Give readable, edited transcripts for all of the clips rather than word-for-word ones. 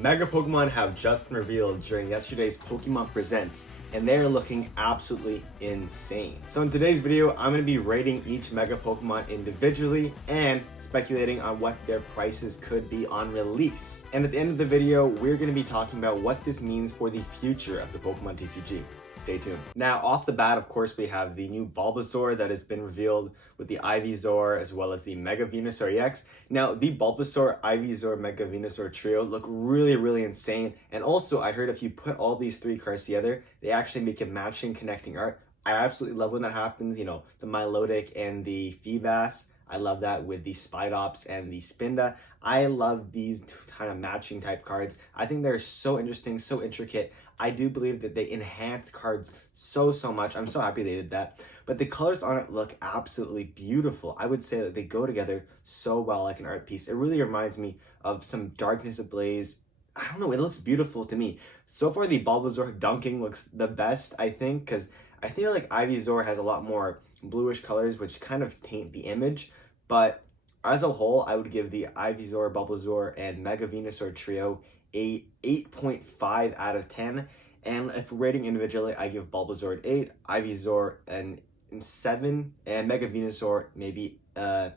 Mega Pokemon have just been revealed during yesterday's Pokemon Presents, and they're looking absolutely insane. So in today's video, I'm going to be rating each Mega Pokemon individually and speculating on what their prices could be on release. And at the end of the video, we're going to be talking about what this means for the future of the Pokemon TCG. Stay tuned. Now, off the bat, of course, we have the new Bulbasaur that has been revealed with the Ivysaur as well as the Mega Venusaur EX. Now, the Bulbasaur, Ivysaur, Mega Venusaur trio look really insane. And also, I heard if you put all these three cards together, they actually make a matching connecting art. I absolutely love when that happens. You know, the Milotic and the Feebas. I love that with the Spidops and the Spinda. I love these kind of matching type cards. I think they're so interesting, so intricate. I do believe that they enhance cards so much. I'm so happy they did that. But the colors on it look absolutely beautiful. I would say that they go together so well like an art piece. It really reminds me of some Darkness Ablaze. I don't know, it looks beautiful to me. So far, the Bulbasaur dunking looks the best, I think, because I feel like Ivysaur has a lot more bluish colors, which kind of taint the image. But as a whole, I would give the Ivysaur, Bulbasaur, and Mega Venusaur trio a 8.5 out of 10. And if rating individually, I give Bulbasaur an 8, Ivysaur an 7, and Mega Venusaur maybe a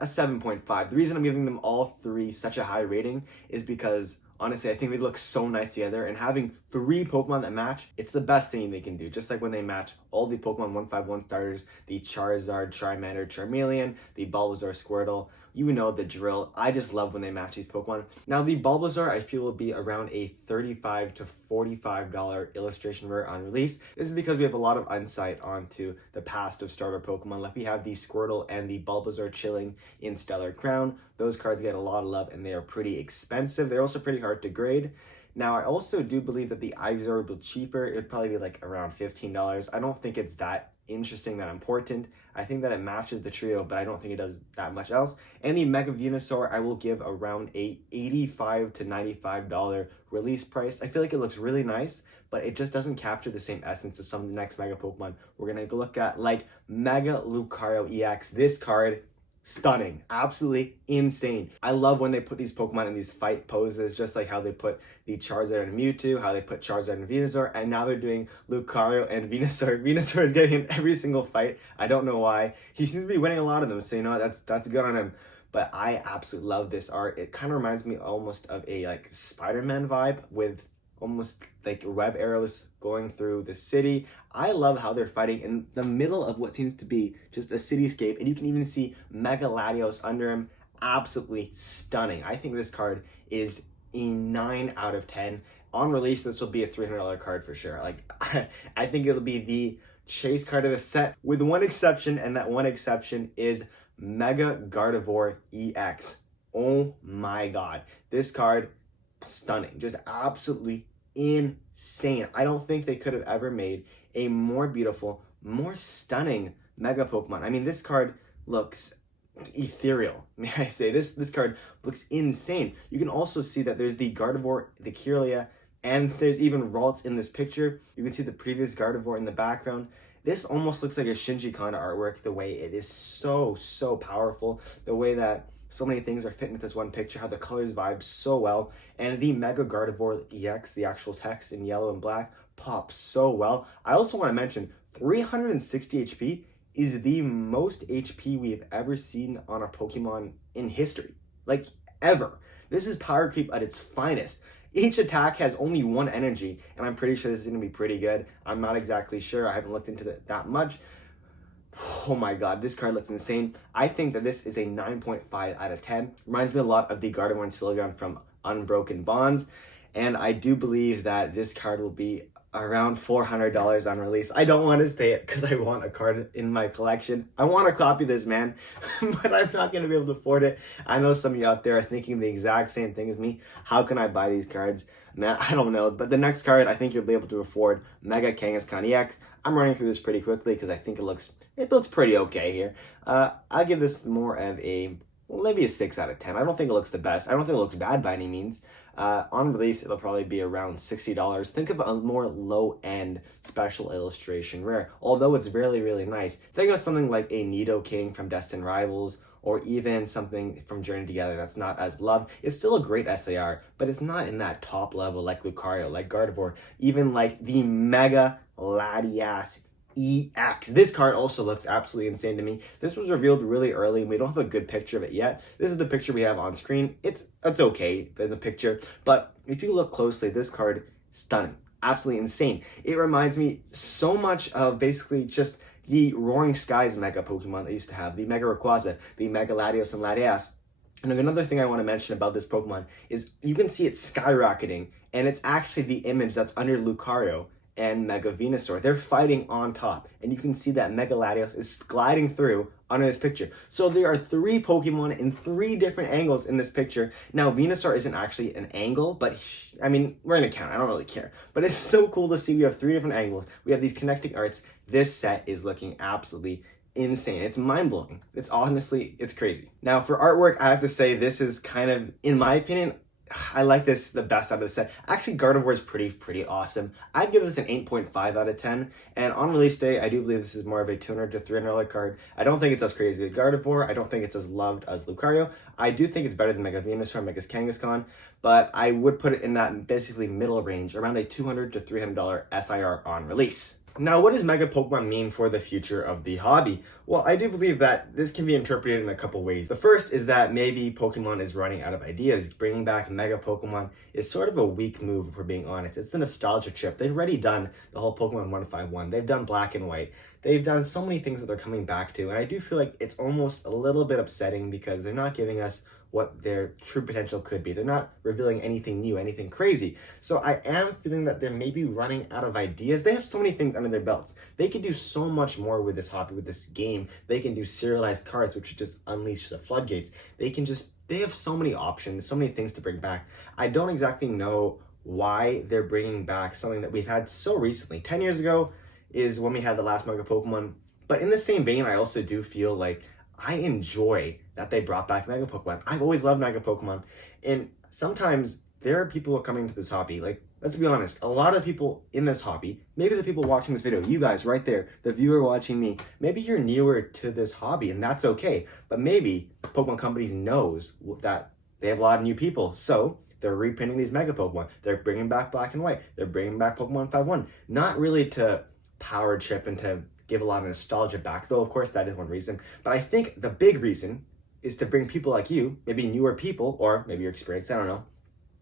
7.5. The reason I'm giving them all three such a high rating is because honestly, I think they look so nice together, and having three Pokemon that match, it's the best thing they can do. Just like when they match all the Pokemon 151 starters, the Charizard, Charmander, Charmeleon, the Bulbasaur, Squirtle, you know the drill. I just love when they match these Pokemon. Now, the Bulbasaur, I feel will be around a $35 to $45 illustration rare on release. This is because we have a lot of insight onto the past of starter Pokemon. Like we have the Squirtle and the Bulbasaur chilling in Stellar Crown. Those cards get a lot of love and they are pretty expensive. They're also pretty hard to grade. Now, I also do believe that the Ivysaur would be cheaper. It would probably be like around $15. I don't think it's that interesting, that important. I think that it matches the trio, but I don't think it does that much else. And the Mega Venusaur, I will give around a $85 to $95 release price. I feel like it looks really nice, but it just doesn't capture the same essence as some of the next Mega Pokemon we're going to look at, like Mega Lucario EX. This card, stunning, absolutely insane. I love when they put these Pokemon in these fight poses, just like how they put the Charizard and Mewtwo, how they put Charizard and Venusaur, and now they're doing Lucario and Venusaur. Venusaur is getting in every single fight. I don't know why. He seems to be winning a lot of them, so you know, that's good on him. But I absolutely love this art. It kind of reminds me almost of a like Spider-Man vibe with almost like web arrows going through the city. I love how they're fighting in the middle of what seems to be just a cityscape, and you can even see Mega Latios under him. Absolutely stunning. I think this card is a 9 out of 10. On release, this will be a $300 card for sure. Like, I think it'll be the chase card of the set, with one exception, and that one exception is Mega Gardevoir EX. Oh my god. This card, stunning. Just absolutely insane. I don't think they could have ever made a more beautiful, more stunning Mega Pokemon. I mean, this card looks ethereal, may I say. This card looks insane. You can also see that there's the Gardevoir, the Kirlia, and there's even Ralts in this picture. You can see the previous Gardevoir in the background. This almost looks like a Shinji kind of artwork, the way it is so powerful, the way that so many things are fitting into this one picture, how the colors vibe so well. And the Mega Gardevoir EX, the actual text in yellow and black, pops so well. I also want to mention 360 HP is the most HP we've ever seen on a Pokemon in history. Like, ever. This is power creep at its finest. Each attack has only one energy, and I'm pretty sure this is going to be pretty good. I'm not exactly sure. I haven't looked into it that much. Oh my god, this card looks insane. I think that this is a 9.5 out of 10. Reminds me a lot of the Gardevoir and Sylveon from Unbroken Bonds. And I do believe that this card will be around $400 on release. I don't want to say it because I want a card in my collection. I want to copy this, man, but I'm not going to be able to afford it. I know some of you out there are thinking the exact same thing as me. How can I buy these cards? Man, I don't know. But the next card, I think you'll be able to afford, Mega Kangaskhan EX. I'm running through this pretty quickly because I think it looks pretty okay here. I'll give this more of a, maybe a 6 out of 10. I don't think it looks the best. I don't think it looks bad by any means. On release, it'll probably be around $60. Think of a more low-end special illustration rare, although it's really nice. Think of something like a Nidoking from Destined Rivals, or even something from Journey Together that's not as loved. It's still a great SAR, but it's not in that top level like Lucario, like Gardevoir, even like the Mega Latias EX. This card also looks absolutely insane to me. This was revealed really early and we don't have a good picture of it yet. This is the picture we have on screen. It's okay in the picture, but if you look closely, this card, stunning, absolutely insane. It reminds me so much of basically just the Roaring Skies Mega Pokemon they used to have, the Mega Rayquaza, the Mega Latios and Latias. And another thing I want to mention about this Pokemon is you can see it skyrocketing, and it's actually the image that's under Lucario and Mega Venusaur. They're fighting on top, and you can see that Mega Latios is gliding through under this picture. So there are 3 Pokemon in 3 different angles in this picture. Now, Venusaur isn't actually an angle, but I mean, we're in a count. I don't really care. But it's so cool to see we have 3 different angles. We have these connecting arts. This set is looking absolutely insane. It's mind-blowing. It's honestly, it's crazy. Now, for artwork, I have to say this is kind of, in my opinion, I like this the best out of the set. Actually, Gardevoir is pretty awesome. I'd give this an 8.5 out of 10. And on release day, I do believe this is more of a $200 to $300 card. I don't think it's as crazy as Gardevoir. I don't think it's as loved as Lucario. I do think it's better than Mega Venusaur, Mega Kangaskhan, but I would put it in that basically middle range, around a $200 to $300 SIR on release. Now, what does Mega Pokemon mean for the future of the hobby? Well, I do believe that this can be interpreted in a couple ways. The first is that maybe Pokemon is running out of ideas. Bringing back Mega Pokemon is sort of a weak move, if we're being honest. It's the nostalgia trip. They've already done the whole Pokemon 151. They've done Black and White. They've done so many things that they're coming back to, and I do feel like it's almost a little bit upsetting because they're not giving us what their true potential could be. They're not revealing anything new, anything crazy. So I am feeling that they're maybe running out of ideas. They have so many things under their belts. They could do so much more with this hobby, with this game. They can do serialized cards, which would just unleash the floodgates. They have so many options, so many things to bring back. I don't exactly know why they're bringing back something that we've had so recently. 10 years ago is when we had the last Mega Pokemon. But in the same vein, I also do feel like I enjoy that they brought back Mega Pokemon. I've always loved Mega Pokemon. And sometimes there are people who are coming to this hobby. Like, let's be honest, a lot of the people in this hobby, maybe the people watching this video, you guys right there, the viewer watching me, maybe you're newer to this hobby and that's okay. But maybe Pokemon companies knows that they have a lot of new people. So they're reprinting these Mega Pokemon. They're bringing back Black and White. They're bringing back Pokemon 51. Not really to power trip and to give a lot of nostalgia back, though of course that is one reason. But I think the big reason is to bring people like you, maybe newer people, or maybe you're experienced, I don't know,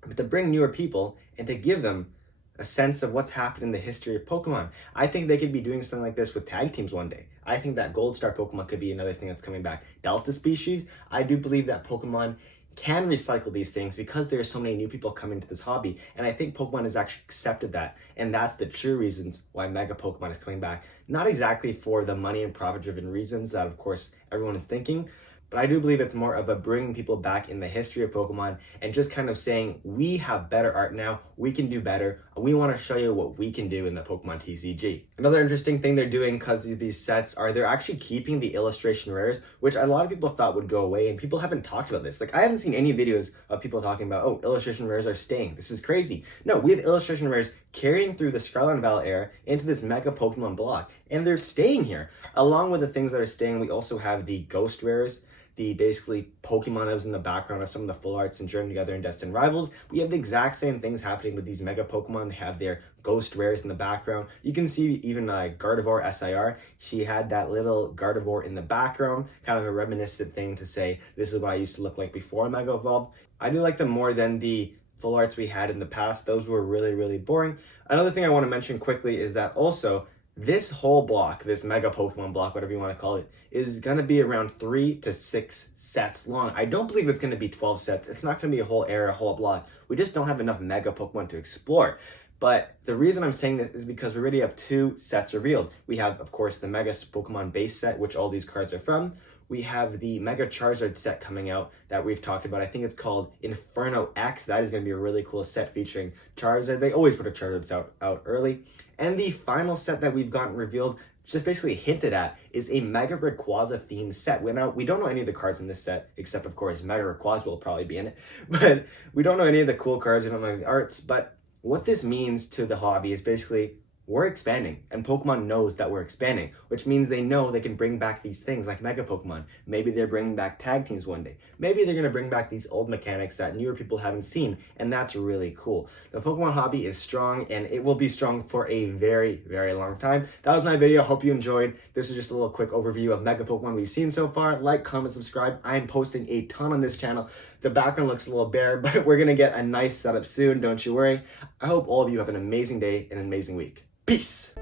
but to bring newer people and to give them a sense of what's happened in the history of Pokemon. I think they could be doing something like this with tag teams one day. I think that Gold Star Pokemon could be another thing that's coming back. Delta species, I do believe that Pokemon can recycle these things because there are so many new people coming to this hobby, and I think Pokemon has actually accepted that, and that's the true reasons why Mega Pokemon is coming back. Not exactly for the money and profit driven reasons that of course everyone is thinking, but I do believe it's more of a bringing people back in the history of Pokemon and just kind of saying, we have better art now, we can do better, we want to show you what we can do in the Pokemon TCG. Another interesting thing they're doing because of these sets are they're actually keeping the illustration rares, which a lot of people thought would go away, and people haven't talked about this. Like, I haven't seen any videos of people talking about, oh, illustration rares are staying. This is crazy. No, we have illustration rares carrying through the Scarlet and Violet era into this Mega Pokemon block, and they're staying here. Along with the things that are staying, we also have the ghost rares, the basically Pokemon that was in the background of some of the full arts and Journey Together and Destined Rivals. We have the exact same things happening with these Mega Pokemon. They have their ghost rares in the background. You can see even Gardevoir SIR. She had that little Gardevoir in the background, kind of a reminiscent thing to say, this is what I used to look like before Mega Evolved. I do like them more than the full arts we had in the past. Those were really boring. Another thing I want to mention quickly is that also, this whole block, this Mega Pokemon block, whatever you want to call it, is going to be around 3 to 6 sets long. I don't believe it's going to be 12 sets. It's not going to be a whole era, a whole block. We just don't have enough Mega Pokemon to explore. But the reason I'm saying this is because we already have 2 sets revealed. We have, of course, the Mega Pokemon base set, which all these cards are from. We have the Mega Charizard set coming out that we've talked about. I think it's called Inferno X. That is going to be a really cool set featuring Charizard. They always put a Charizard out early. And the final set that we've gotten revealed, just basically hinted at, is a Mega Rayquaza themed set. We don't know any of the cards in this set, except of course Mega Rayquaza will probably be in it. But we don't know any of the cool cards, we don't know any of the arts. But what this means to the hobby is basically we're expanding, and Pokemon knows that we're expanding, which means they know they can bring back these things like Mega Pokemon. Maybe they're bringing back tag teams one day. Maybe they're going to bring back these old mechanics that newer people haven't seen, and that's really cool. The Pokemon hobby is strong, and it will be strong for a very, very long time. That was my video. Hope you enjoyed. This is just a little quick overview of Mega Pokemon we've seen so far. Like, comment, subscribe. I am posting a ton on this channel. The background looks a little bare, but we're going to get a nice setup soon. Don't you worry. I hope all of you have an amazing day and an amazing week. Peace!